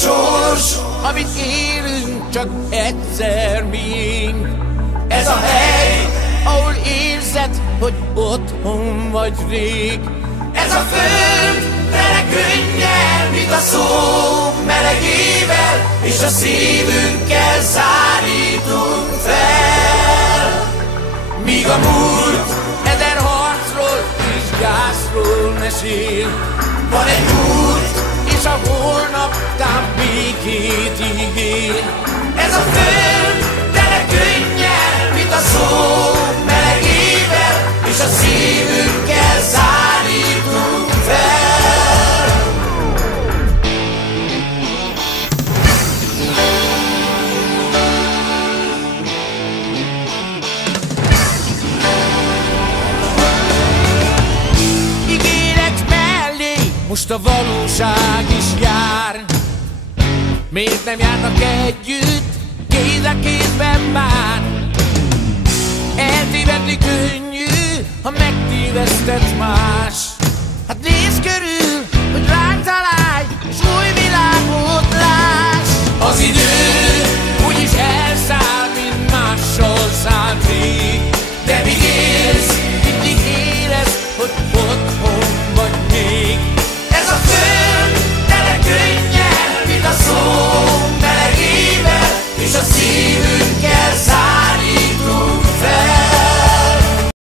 sors, amit élünk, csak egyszer miénk. ez a hely, ahol érzed, hogy otthon vagy rég. ez a föld, tele könnyel, mint a szó melegével, és a szívünkkel szállítunk fel. Míg a múlt Ezer harcról és gyászról mesél, van egy múlt, és a holnap tán békét ígér. ez a föld, tele könnyel, mint a szó melegével, és a szívünkkel szállítunk fel. Ígéret mellé most a valóság is jár. Miért nem járnak együtt, kéz a kézben már? Eltévedni könnyű, ha megtévesztett más. Hát nézz körül, hogy ránk találj, és új világot láss. Az idő Úgyis elszáll, mint mással szállt rég.